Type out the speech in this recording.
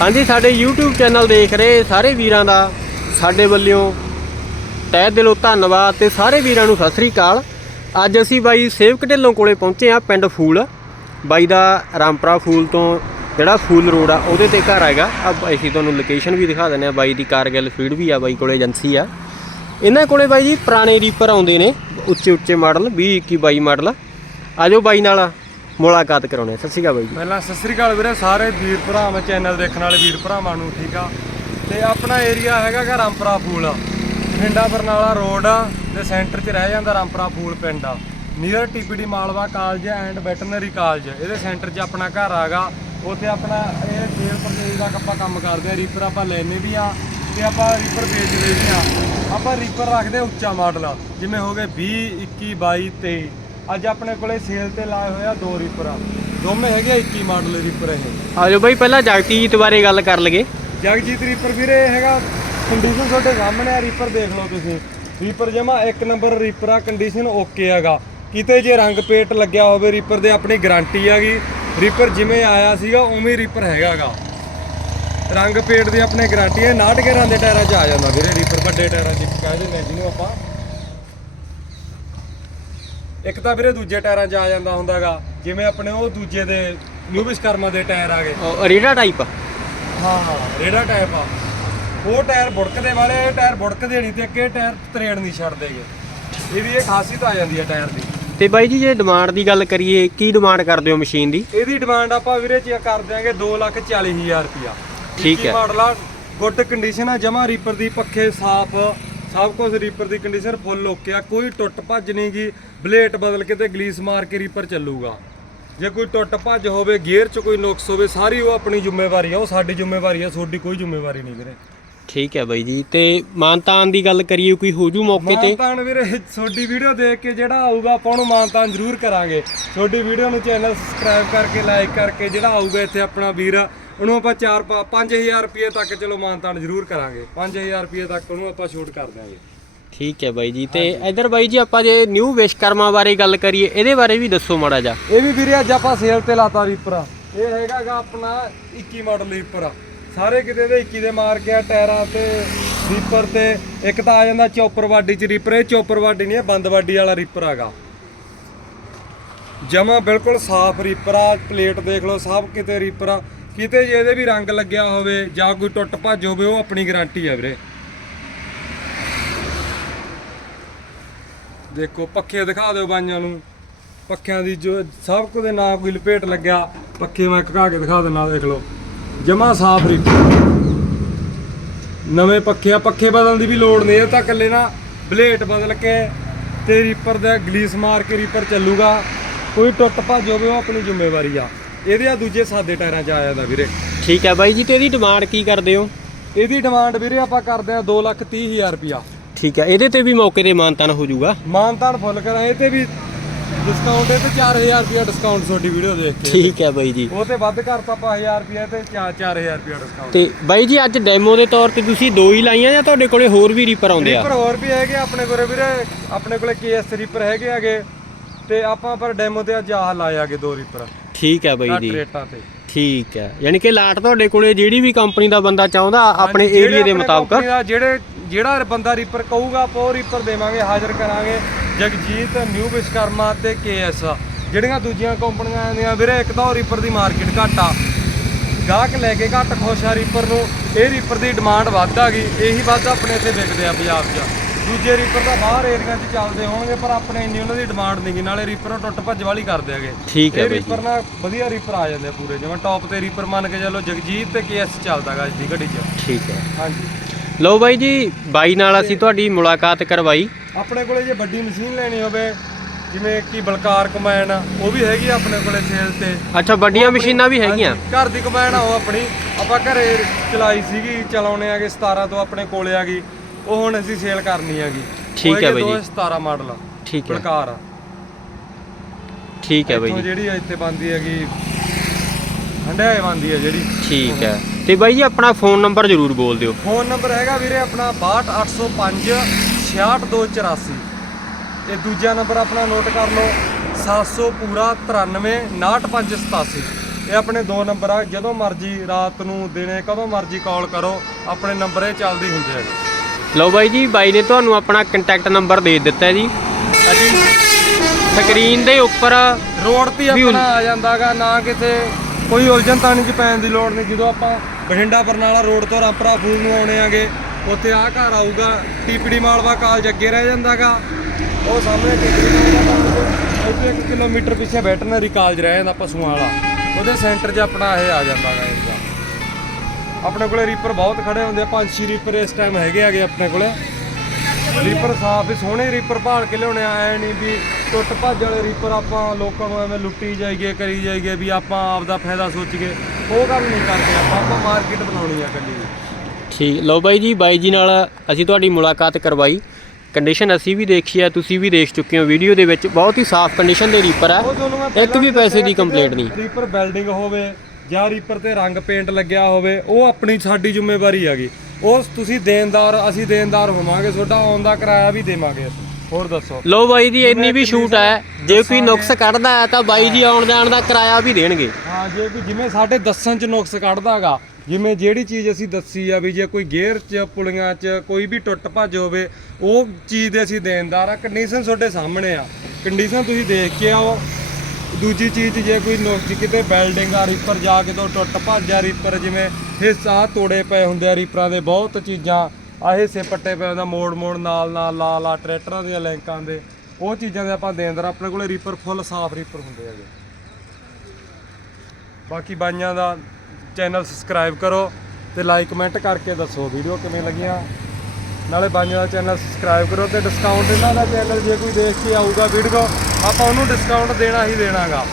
ਹਾਂਜੀ, ਸਾਡੇ YouTube channel ਦੇਖ ਰਹੇ ਸਾਰੇ ਵੀਰਾਂ ਦਾ, ਸਾਡੇ ਵੱਲੋਂ ਤਹਿ ਦਿਲੋਂ ਧੰਨਵਾਦ ਤੇ ਸਾਰੇ ਵੀਰਾਂ ਨੂੰ ਸਤਿ ਸ੍ਰੀ ਅਕਾਲ। ਅੱਜ ਅਸੀਂ ਬਾਈ ਸੇਵਕ ਢਿੱਲੋਂ ਕੋਲੇ ਪਹੁੰਚੇ ਆ ਪਿੰਡ ਫੂਲ। ਬਾਈ ਦਾ ਰਾਮਪਰਾ ਫੂਲ ਤੋਂ ਜਿਹੜਾ ਫੂਲ ਰੋਡ ਆ, ਉਹਦੇ ਤੇ ਘਰ ਹੈਗਾ। ਆ ਅਸੀਂ ਤੁਹਾਨੂੰ ਲੋਕੇਸ਼ਨ ਵੀ ਦਿਖਾ ਦਿੰਦੇ ਆ ਬਾਈ ਦੀ ਕਾਰਗਿਲ ਫੀਡ ਵੀ ਆ, ਬਾਈ ਕੋਲੇ ਏਜੰਸੀ ਆ। ਇਹਨਾਂ ਕੋਲੇ ਬਾਈ ਜੀ ਪੁਰਾਣੇ ਰੀਪਰ ਆਉਂਦੇ ਨੇ ਉੱਚੇ ਉੱਚੇ ਮਾਡਲ 20 21 22 ਮਾਡਲ ਆਜੋ ਬਾਈ ਨਾਲ। ਮੁਲਾਕਾਤ ਕਰਾਉਣੇ ਸਤਿ ਸ਼੍ਰੀ ਅਕਾਲ ਬਾਈ ਜੀ। ਪਹਿਲਾਂ ਸਤਿ ਸ੍ਰੀ ਅਕਾਲ ਵੀਰੇ, ਸਾਰੇ ਵੀਰ ਭਰਾਵਾਂ, ਚੈਨਲ ਦੇਖਣ ਵਾਲੇ ਵੀਰ ਭਰਾਵਾਂ ਨੂੰ, ਠੀਕ ਆ? ਤੇ ਆਪਣਾ ਏਰੀਆ ਹੈਗਾ ਗਾ ਰਾਮਪਰਾ ਫੂਲ ਬਠਿੰਡਾ ਬਰਨਾਲਾ ਰੋਡ ਆ ਤੇ ਸੈਂਟਰ 'ਚ ਰਹਿ ਜਾਂਦਾ ਰਾਮਪਰਾ ਫੂਲ ਪਿੰਡ ਆ। Near TPD Malwa college and veterinary college ਇਹਦੇ ਸੈਂਟਰ 'ਚ ਆਪਣਾ ਘਰ ਆਗਾ ਉੱਥੇ ਆਪਣਾ ਇਹ ਸੇਲ ਪਰਚੇਜ ਦਾ ਆਪਾਂ ਕੰਮ ਕਰਦੇ ਆ। ਰੀਪਰ ਆਪਾਂ ਲੈਨੇ ਵੀ ਆ ਤੇ ਆਪਾਂ ਰੀਪਰ ਵੇਚਦੇ ਵੀ ਆ। ਆਪਾਂ ਰੀਪਰ ਰੱਖਦੇ ਆ ਉੱਚਾ ਮਾਡਲ, ਜਿਵੇਂ ਹੋ ਗਏ 20 21 22 23 ਅੱਜ ਆਪਣੇ ਕੋਲੇ ਸੇਲ ਤੇ ਲਾਏ ਹੋਏ ਆ ਦੋ ਰੀਪਰ ਦੋਵੇਂ ਹੈਗੇ ਆ 21 ਮਾਡਲ ਰੀਪਰ ਇਹ। ਆਜੋ ਬਾਈ ਪਹਿਲਾਂ ਜਗਤੀਜੀਤ ਬਾਰੇ ਗੱਲ ਕਰ ਲਈਏ। ਜਗਜੀਤ ਰੀਪਰ ਵੀਰੇ ਇਹ ਹੈਗਾ ਕੰਡੀਸ਼ਨ ਤੁਹਾਡੇ ਸਾਹਮਣੇ ਆ ਰੀਪਰ ਦੇਖ ਲਓ ਤੁਸੀਂ। ਰੀਪਰ ਜਮਾ ਇੱਕ ਨੰਬਰ ਰੀਪਰ ਆ ਕੰਡੀਸ਼ਨ ਓਕੇ ਹੈਗਾ। ਕਿਤੇ ਜੇ ਰੰਗ ਪੇਟ ਲੱਗਿਆ ਹੋਵੇ ਰੀਪਰ ਦੇ ਆਪਣੀ ਗਾਰੰਟੀ ਹੈਗੀ। ਰੀਪਰ ਜਿਵੇਂ ਆਇਆ ਸੀਗਾ ਉਵੇਂ ਰੀਪਰ ਹੈਗਾਗਾ ਰੰਗ ਪੇਟ ਦੀ ਆਪਣੇ ਗਾਰੰਟੀ ਹੈ। 69 ਗੇਰਾਂ ਦੇ ਟਾਇਰਾਂ 'ਚ ਆ ਜਾਂਦਾ ਵੀਰੇ ਰੀਪਰ ਵੱਡੇ ਟਾਇਰਾਂ 'ਚ ਕਹਿ ਦਿੰਦੇ ਜਿਹਨੂੰ ਆਪਾਂ। ਇੱਕ ਤਾਂ ਵੀਰੇ ਦੂਜੇ ਟਾਇਰਾਂ 'ਚ ਆ ਜਾਂਦਾ ਹੁੰਦਾਗਾ ਜਿਵੇਂ ਆਪਣੇ ਉਹ ਦੂਜੇ ਦੇ ਨਿਊ ਵਿਸ਼ਕਰਮਾ ਦੇ ਟਾਇਰ ਆ ਗਏ ਉਹ ਰੀਡਾ ਟਾਈਪ ਹਾਂ ਰੇੜਾ ਟਾਇਪ ਆ। ਉਹ ਟਾਇਰ ਬੁੜਕਦੇ ਵਾਲੇ ਇਹ ਟਾਇਰ ਬੁੜਕਦੇ ਨਹੀਂ ਤੇ ਅੱਗੇ ਟਾਇਰ ਤਰੇੜ ਨਹੀਂ ਛੱਡਦੇਗੇ ਇਹਦੀ ਇਹ ਖਾਸੀਅਤ ਆ ਜਾਂਦੀ ਹੈ ਟਾਇਰ ਦੀ। ਤੇ ਬਾਈ ਜੀ ਜੇ ਡਿਮਾਂਡ ਦੀ ਗੱਲ ਕਰੀਏ ਕੀ ਡਿਮਾਂਡ ਕਰਦੇ ਹੋ ਮਸ਼ੀਨ ਦੀ? ਇਹਦੀ ਡਿਮਾਂਡ ਆਪਾਂ ਵੀਰੇ ਚ ਕਰ ਦਿਆਂਗੇ 240000 ਰੁਪਿਆ ਠੀਕ ਹੈ। ਮਾਡਲ ਆ ਗੁੱਡ ਕੰਡੀਸ਼ਨ ਆ ਜਮਾ ਰੀਪਰ ਦੀ ਪੱਖੇ ਸਾਫ਼ ਸਭ ਕੁਝ ਰੀਪਰ ਦੀ ਕੰਡੀਸ਼ਨ ਫੁੱਲ ਓਕੇ ਆ ਕੋਈ ਟੁੱਟ ਭੱਜ ਨਹੀਂ ਗੀ। ਬਲੇਟ ਬਦਲ ਕੇ ਤੇ ਗਲੀਸ ਮਾਰ ਕੇ ਰੀਪਰ ਚੱਲੂਗਾ। ਜੇ ਕੋਈ ਟੁੱਟ ਭੱਜ ਹੋਵੇ ਗੇਅਰ 'ਚ ਕੋਈ ਨੁਕਸ ਹੋਵੇ ਸਾਰੀ ਉਹ ਆਪਣੀ ਜ਼ਿੰਮੇਵਾਰੀ ਆ ਉਹ ਸਾਡੀ ਜ਼ਿੰਮੇਵਾਰੀ ਆ ਤੁਹਾਡੀ ਕੋਈ ਜ਼ਿੰਮੇਵਾਰੀ ਨਹੀਂ ਵੀਰੇ। ਠੀਕ ਹੈ ਬਾਈ ਜੀ ਤੇ ਮਾਨਤਾਨ ਦੀ ਗੱਲ ਕਰੀਏ ਕੋਈ ਹੋ ਜੂ ਮੌਕੇ ਤੇ? ਮਾਨਤਾਨ ਵੀਰੇ ਤੁਹਾਡੀ ਵੀਡੀਓ ਦੇਖ ਕੇ ਜਿਹੜਾ ਆਊਗਾ ਆਪਾਂ ਉਹਨੂੰ ਮਾਨਤਾਨ ਜ਼ਰੂਰ ਕਰਾਂਗੇ। ਤੁਹਾਡੀ ਵੀਡੀਓ ਨੂੰ ਚੈਨਲ ਸਬਸਕ੍ਰਾਈਬ ਕਰਕੇ ਲਾਈਕ ਕਰਕੇ ਜਿਹੜਾ ਆਊਗਾ ਇੱਥੇ ਆਪਣਾ ਵੀਰ ਉਹਨੂੰ ਆਪਾਂ 4 5000 ਰੁਪਏ ਤੱਕ ਚਲੋ ਮਾਨਤਾਨ ਜ਼ਰੂਰ ਕਰਾਂਗੇ। 5000 ਰੁਪਏ ਤੱਕ ਉਹਨੂੰ ਆਪਾਂ ਸ਼ੂਟ ਕਰ ਦਿਆਂਗੇ। ਠੀਕ ਹੈ ਬਾਈ ਜੀ ਤੇ ਇਧਰ ਬਾਈ ਜੀ ਆਪਾਂ ਜੇ ਨਿਊ ਵਿਸ਼ਕਰਮਾ ਬਾਰੇ ਗੱਲ ਕਰੀਏ ਇਹਦੇ ਬਾਰੇ ਵੀ ਦੱਸੋ ਮਾੜਾ ਜਿਹਾ। ਇਹ ਵੀ ਵੀਰੇ ਅੱਜ ਆਪਾਂ ਸੇਲ ਤੇ ਲਾਤਾ ਰੀਪਰ ਇਹ ਹੈਗਾਗਾ ਆਪਣਾ 21 ਮਾਡਲ ਰੀਪਰ ਸਾਰੇ ਕਿਤੇ ਦੇ 21 ਦੇ ਮਾਰ ਕੇ ਆ ਟਾਇਰਾਂ ਤੇ ਰੀਪਰ ਤੇ। ਇੱਕ ਤਾਂ ਆ ਜਾਂਦਾ ਚੌਪਰ ਵਾਡੀ ਚ ਰੀਪਰ ਇਹ ਚੌਪਰ ਵਾਡੀ ਨਹੀਂ ਇਹ ਬੰਦ ਵਾਡੀ ਵਾਲਾ ਰੀਪਰ ਹੈਗਾ। ਜਮਾ ਬਿਲਕੁਲ ਸਾਫ਼ ਰੀਪਰ ਆ ਪਲੇਟ ਦੇਖ ਲਓ ਸਭ ਕਿਤੇ ਰੀਪਰ ਆ। ਕਿਤੇ ਜੇ ਇਹਦੇ ਵੀ ਰੰਗ ਲੱਗਿਆ ਹੋਵੇ ਜਾਂ ਕੋਈ ਟੁੱਟ ਭੱਜ ਹੋਵੇ, ਉਹ ਆਪਣੀ ਗਾਰੰਟੀ ਆ ਵੀਰੇ। ਦੇਖੋ, ਪੱਖੇ ਦਿਖਾ ਦਿਓ ਬਾਈਆਂ ਨੂੰ। ਪੱਖਿਆਂ ਦੀ ਜੋ ਸਭ ਕੁਝ ਦੇ ਨਾ ਕੋਈ ਲਪੇਟ ਲੱਗਿਆ, ਪੱਖੇ ਮੈਂ ਘਕਾ ਕੇ ਦਿਖਾ ਦਿੰਦਾ ਦੇਖ ਲਓ। ਜਮਾ ਸਾਫ਼ ਰੀਪਰ ਨਵੇਂ ਪੱਖੇ ਆ, ਪੱਖੇ ਬਦਲਣ ਦੀ ਵੀ ਲੋੜ ਨਹੀਂ, ਇਹ ਤਾਂ ਇਕੱਲੇ ਨਾ ਬਲੇਟ ਬਦਲ ਕੇ ਤੇ ਰੀਪਰ ਦਾ ਗਲੀਸ ਮਾਰ ਕੇ ਰੀਪਰ ਚੱਲੂਗਾ। ਕੋਈ ਟੁੱਟ ਭੱਜ ਹੋਵੇ, ਉਹ ਆਪਣੀ ਜ਼ਿੰਮੇਵਾਰੀ ਆ। ਇਹਦੇ ਆ ਦੂਜੇ ਸਾਦੇ ਟਾਇਰਾਂ 'ਚ ਆ ਜਾਂਦਾ ਵੀਰੇ। ਠੀਕ ਹੈ ਬਾਈ ਜੀ ਤੇ ਇਹਦੀ ਡਿਮਾਂਡ ਕੀ ਕਰਦੇ ਹੋ? ਇਹਦੀ ਡਿਮਾਂਡ ਵੀਰੇ ਆਪਾਂ ਕਰਦੇ ਆ 230000 ਰੁਪਿਆ ਠੀਕ ਹੈ ਇਹਦੇ ਤੇ ਵੀ ਮੌਕੇ ਤੇ ਮਾਨਤਾਨ ਹੋ ਜਾਊਗਾ? ਮਾਨਤਾਨ ਫੁੱਲ ਕਰਾਂ ਇਹ ਤੇ ਵੀ ਡਿਸਕਾਊਂਟ ਇਹ ਤੇ 4000 ਰੁਪਿਆ ਡਿਸਕਾਊਂਟ ਤੁਹਾਡੀ ਵੀਡੀਓ ਦੇਖ ਕੇ। ਠੀਕ ਹੈ ਬਾਈ ਜੀ। ਉਹ ਤੇ ਵੱਧ ਕਰਤਾ ਆਪਾਂ 1000 ਰੁਪਿਆ ਤੇ 4000 ਰੁਪਿਆ ਡਿਸਕਾਊਂਟ ਤੇ ਬਾਈ ਜੀ ਅੱਜ ਡੈਮੋ ਦੇ ਤੌਰ ਤੇ ਤੁਸੀਂ ਦੋ ਹੀ ਲਾਈਆਂ ਜਾਂ ਤੁਹਾਡੇ ਕੋਲੇ ਹੋਰ ਵੀ ਰੀਪਰ ਆਉਂਦੇ ਆ? ਰੀਪਰ ਹੋਰ ਵੀ ਹੈਗੇ ਆਪਣੇ ਕੋਲੇ ਵੀਰੇ ਆਪਣੇ ਕੋਲੇ ਕੇਐਸ ਰੀਪਰ ਹੈਗੇ ਹੈਗੇ। ਤੇ ਆਪਾਂ ਪਰ ਡੈਮੋ ਤੇ ਅੱਜ ਆਹ ਲਾਏ ਆਗੇ ਦੋ ਰੀਪਰ ਠੀਕ ਹੈ ਬਾਈ ਘੱਟ ਜੀ। ਰੇਟਾਂ ਤੇ। ਠੀਕ ਹੈ। ਯਾਨੀ ਕਿ ਲਾਟ ਤੁਹਾਡੇ ਕੋਲੇ ਜਿਹੜੀ ਵੀ ਕੰਪਨੀ ਦਾ ਬੰਦਾ ਚਾਹੁੰਦਾ ਆਪਣੇ ਜਿਹੜੇ ਏਰੀਆ ਦੇ ਆਪਣੇ ਮੁਤਾਬਕ। company ਦਾ ਜਿਹੜੇ ਜਿਹੜਾ ਬੰਦਾ ਰੀਪਰ ਕਹੂਗਾ ਆਪਾਂ ਉਹ ਰੀਪਰ ਦੇਵਾਂਗੇ ਹਾਜ਼ਰ ਕਰਾਂਗੇ। ਜਗਜੀਤ ਨਿਊ ਵਿਸ਼ਕਰਮਾ ਤੇ ਕੇਐਸ। ਜਿਹੜੀਆਂ ਦੂਜੀਆਂ ਕੰਪਨੀਆਂ ਆਉਂਦੀਆਂ ਵੀਰੇ ਇੱਕ ਤਾਂ ਉਹ ਰੀਪਰ ਦੀ ਮਾਰਕੀਟ ਘੱਟ ਆ। ਗਾਹਕ ਲੈ ਕੇ ਘੱਟ ਖੁਸ਼ ਆ ਰੀਪਰ ਨੂੰ। ਇਹ ਰੀਪਰ ਦੀ ਡਿਮਾਂਡ ਵੱਧ ਆ ਗਈ। ਇਹੀ ਵੱਧ ਆਪਣੇ ਇੱਥੇ ਵਿਕਦੇ ਆ ਪੰਜਾਬ 'ਚ। ਦੂਜੇ ਰੀਪਰ ਤਾਂ ਬਾਹਰ ਏਰੀਆ 'ਚ ਚੱਲਦੇ ਹੋਣਗੇ ਪਰ ਆਪਣੇ ਇੰਨੀ ਉਹਨਾਂ ਦੀ ਡਿਮਾਂਡ ਨਹੀਂ ਗੀ। ਨਾਲੇ ਰੀਪਰ ਨੂੰ ਟੁੱਟ ਭੱਜ ਵਾਲੀ ਕਰਦੇ ਹੈਗੇ। ਠੀਕ ਹੈ ਇਹ ਬਾਈ ਜੀ। ਰੀਪਰ ਨਾਲ ਵਧੀਆ ਰੀਪਰ ਆ ਜਾਂਦੇ ਆ ਪੂਰੇ ਜਿਵੇਂ ਟੌਪ ਤੇ ਰੀਪਰ ਮੰਨ ਕੇ ਚੱਲੋ ਜਗਜੀਤ ਤੇ ਕੇਐਸ ਚੱਲਦਾਗਾ ਅੱਜ ਦੀ ਘੜੀ 'ਚ। ਠੀਕ ਹੈ। ਹਾਂਜੀ। ਲਓ ਬਾਈ ਜੀ ਬਾਈ ਨਾਲ ਅਸੀਂ ਤੁਹਾਡੀ ਮੁਲਾਕਾਤ ਕਰਵਾਈ। ਆਪਣੇ ਕੋਲੇ ਜੇ ਵੱਡੀ ਮਸ਼ੀਨ ਲੈਣੀ ਹੋਵੇ ਜਿਵੇਂ ਕਿ ਬਲਕਾਰ ਕਮੈਨ ਆ ਉਹ ਵੀ ਹੈਗੀ ਆ ਆਪਣੇ ਕੋਲੇ ਸੇਲ ਤੇ। ਅੱਛਾ ਵੱਡੀਆਂ ਮਸ਼ੀਨਾਂ ਵੀ ਹੈਗੀਆਂ? ਹਾਂਜੀ, ਘਰ ਦੀ ਕਮੈਨ ਆ ਉਹ ਆਪਣੀ। ਆਪਾਂ ਘਰੇ ਚਲਾਈ ਸੀਗੀ ਚਲਾਉਣੇ ਆਗੇ 17 ਤੋਂ ਆਪਣੇ ਕੋਲੇ ਆ ਗਈ। ਉਹ ਹੁਣ ਅਸੀਂ ਸੇਲ ਕਰਨੀ ਹੈਗੀ। ਠੀਕ ਹੈ ਬਾਈ ਜੀ। 2017 ਮਾਡਲ ਆ ਠੀਕ ਹੈ। ਬਲਕਾਰ ਆ। ਠੀਕ ਹੈ ਬਾਈ ਜੀ। ਜਿਹੜੀ ਇੱਥੇ ਬੰਦੀ ਹੈਗੀ ਹੰਡਾਏ ਬੰਦੀ ਹੈ ਜਿਹੜੀ। ਠੀਕ ਹੈ। ਤੇ ਬਾਈ ਜੀ ਆਪਣਾ ਫੋਨ ਨੰਬਰ ਜ਼ਰੂਰ ਬੋਲ ਦਿਓ। ਫੋਨ ਨੰਬਰ ਹੈਗਾ ਵੀਰੇ ਆਪਣਾ 62805 66284 ਇਹ ਦੂਜਾ ਨੰਬਰ ਆਪਣਾ ਨੋਟ ਕਰ ਲਓ 700 ਪੂਰਾ 93 98587 ਇਹ ਆਪਣੇ ਦੋ ਨੰਬਰ ਆ। ਜਦੋਂ ਮਰਜ਼ੀ ਰਾਤ ਨੂੰ ਦਿਨੇ ਕਦੋਂ ਮਰਜ਼ੀ ਕਾਲ ਕਰੋ ਆਪਣੇ ਨੰਬਰ ਇਹ ਚੱਲਦੇ ਹੁੰਦੇ ਹੈਗੇ। ਲਓ ਬਾਈ ਜੀ ਬਾਈ ਨੇ ਤੁਹਾਨੂੰ ਆਪਣਾ ਕੰਟੈਕਟ ਨੰਬਰ ਦੇ ਦਿੱਤਾ ਜੀ। ਅਸੀਂ ਸਕਰੀਨ ਦੇ ਉੱਪਰ ਰੋਡ ਤੇ ਆਪਣਾ ਆ ਜਾਂਦਾਗਾ ਨਾ ਕਿਤੇ ਕੋਈ ਉਲਝਣ ਤਾਣੀ ਚ ਪੈਣ ਦੀ ਲੋੜ ਨਹੀਂ ਜਦੋਂ ਆਪਾਂ ਬਠਿੰਡਾ ਬਰਨਾਲਾ ਰੋਡ ਤੋਂ ਰਾਮਪੁਰਾ ਫੂਲ ਨੂੰ ਆਉਣੇ ਆਗੇ ਉੱਥੇ ਆਹ ਘਰ ਆਊਗਾ ਟੀਪੜੀ ਮਾਲਵਾ ਕਾਲਜ ਅੱਗੇ ਰਹਿ ਜਾਂਦਾਗਾ। ਉਹ ਸਾਹਮਣੇ ਟੀਪੜੀ ਮਾਲਵਾ ਇੱਥੇ 1 ਕਿਲੋਮੀਟਰ ਪਿੱਛੇ ਵੈਟਰਨਰੀ ਕਾਲਜ ਰਹਿ ਜਾਂਦਾ ਪਸ਼ੂਆਂ ਵਾਲਾ। ਉਹਦੇ ਸੈਂਟਰ 'ਚ ਆਪਣਾ ਇਹ ਆ ਜਾਂਦਾਗਾ ਏਰੀਆ ਆਪਣੇ ਕੋਲੇ ਰੀਪਰ ਬਹੁਤ ਖੜੇ ਹੁੰਦੇ ਆ ਪੰਜ ਛੇ ਰੀਪਰ ਇਸ ਟਾਈਮ ਹੈਗੇ ਆਗੇ ਆਪਣੇ ਕੋਲੇ। ਰੀਪਰ ਸਾਫ਼ ਹੀ ਸੋਹਣੇ ਰੀਪਰ ਭਾਲ ਕੇ ਲਿਆਉਣੇ ਆ ਐ ਨਹੀਂ ਵੀ ਟੁੱਟ ਭੱਜ ਵਾਲੇ ਰੀਪਰ ਆਪਾਂ ਲੋਕਾਂ ਨੂੰ ਐਵੇਂ ਲੁੱਟੀ ਜਾਈਏ ਕਰੀ ਜਾਈਏ ਵੀ ਆਪਾਂ ਆਪਦਾ ਫਾਇਦਾ ਸੋਚੀਏ। ਉਹ ਕੰਮ ਨਹੀਂ ਕਰਦੇ ਆਪਾਂ ਆਪਾਂ ਮਾਰਕੀਟ ਬਣਾਉਣੀ ਆ ਕੱਲੀ ਠੀਕ ਲਓ ਬਾਈ ਜੀ ਬਾਈ ਜੀ ਨਾਲ ਅਸੀਂ ਤੁਹਾਡੀ ਮੁਲਾਕਾਤ ਕਰਵਾਈ। ਕੰਡੀਸ਼ਨ ਅਸੀਂ ਵੀ ਦੇਖੀ ਹੈ ਤੁਸੀਂ ਵੀ ਦੇਖ ਚੁੱਕੇ ਹੋ ਵੀਡੀਓ ਦੇ ਵਿੱਚ ਬਹੁਤ ਹੀ ਸਾਫ਼ ਕੰਡੀਸ਼ਨ ਦੇ ਰੀਪਰ ਹੈ ਇੱਕ ਵੀ ਪੈਸੇ ਦੀ ਕੰਪਲੇਂਟ ਨਹੀਂ। ਰੀਪਰ ਬਿਲਡਿੰਗ ਹੋਵੇ ਜਾਂ ਰੀਪਰ ਤੇ ਰੰਗ ਪੇਂਟ ਲੱਗਿਆ ਹੋਵੇ ਉਹ ਆਪਣੀ ਸਾਡੀ ਜ਼ਿੰਮੇਵਾਰੀ ਹੈਗੀ। ਉਹ ਤੁਸੀਂ ਦੇਣਦਾਰ ਅਸੀਂ ਦੇਣਦਾਰ ਹੋਵਾਂਗੇ ਤੁਹਾਡਾ ਆਉਣ ਦਾ ਕਿਰਾਇਆ ਵੀ ਦੇਵਾਂਗੇ ਅਸੀਂ। ਹੋਰ ਦੱਸੋ? ਲਓ ਬਾਈ ਦੀ ਇੰਨੀ ਵੀ ਛੂਟ ਹੈ ਜੇ ਕੋਈ ਨੁਕਸ ਕੱਢਦਾ ਹੈ ਤਾਂ ਬਾਈ ਜੀ ਆਉਣ ਜਾਣ ਦਾ ਕਿਰਾਇਆ ਵੀ ਦੇਣਗੇ। ਹਾਂ ਜੇ ਵੀ ਜਿਵੇਂ ਸਾਡੇ ਦੱਸਣ ਚ ਨੁਕਸ ਕੱਢਦਾਗਾ ਜਿਵੇਂ ਜਿਹੜੀ ਚੀਜ਼ ਅਸੀਂ ਦੱਸੀ ਆ ਵੀ ਜੇ ਕੋਈ ਗੇਅਰ ਚ ਪੁਲੀਆਂ ਚ ਕੋਈ ਵੀ ਟੁੱਟ ਭੱਜ ਹੋਵੇ ਉਹ ਚੀਜ਼ ਦੇ ਅਸੀਂ ਦੇਣਦਾਰ ਆ। ਕੰਡੀਸ਼ਨ ਤੁਹਾਡੇ ਸਾਹਮਣੇ ਆ। ਕੰਡੀਸ਼ਨ ਤੁਸੀਂ ਦੇਖ ਕੇ ਆਓ। ਦੂਜੀ ਚੀਜ਼ ਜੇ ਕੋਈ ਨੁਕਸ ਕਿਤੇ ਬਿਲਡਿੰਗ ਆ ਰੀਪਰ ਜਾ ਕੇ ਤੋਂ ਟੁੱਟ ਭੱਜ ਆ ਰੀਪਰ ਜਿਵੇਂ ਹਿੱਸਾ ਤੋੜੇ ਪਏ ਹੁੰਦੇ ਆ ਰੀਪਰਾਂ ਦੇ, ਬਹੁਤ ਚੀਜ਼ਾਂ ਆ ਹਿੱਸੇ ਪੱਟੇ ਪਏ ਹੁੰਦਾ ਮੋੜ ਮੋੜ ਨਾਲ ਨਾਲ, ਲਾ ਲਾ, ਟਰੈਕਟਰਾਂ ਦੀਆਂ ਲੈਂਕਾਂ ਦੇ, ਉਹ ਚੀਜ਼ਾਂ ਦੇ ਆਪਾਂ ਦੇਣਦਾਰ ਆਪਣੇ ਕੋਲੇ ਰੀਪਰ ਫੁੱਲ ਸਾਫ਼ ਰੀਪਰ ਹੁੰਦੇ ਹੈਗੇ। ਬਾਕੀ ਬਾਈਆਂ ਦਾ ਚੈਨਲ ਸਬਸਕ੍ਰਾਈਬ ਕਰੋ ਤੇ ਲਾਈਕ ਕਮੈਂਟ ਕਰਕੇ ਦੱਸੋ ਵੀਡੀਓ ਕਿਵੇਂ ਲੱਗੀਆਂ। ਨਾਲੇ ਬਾਈਆਂ ਦਾ ਚੈਨਲ ਸਬਸਕ੍ਰਾਈਬ ਕਰੋ ਤੇ ਡਿਸਕਾਊਂਟ ਇਹਨਾਂ ਦਾ ਚੈਨਲ ਜੇ ਕੋਈ ਦੇਖ ਕੇ ਆਊਗਾ ਵੀਡੀਓ ਆਪਾਂ ਉਹਨੂੰ ਡਿਸਕਾਊਂਟ ਦੇਣਾ ਹੀ ਦੇਣਾਗਾ।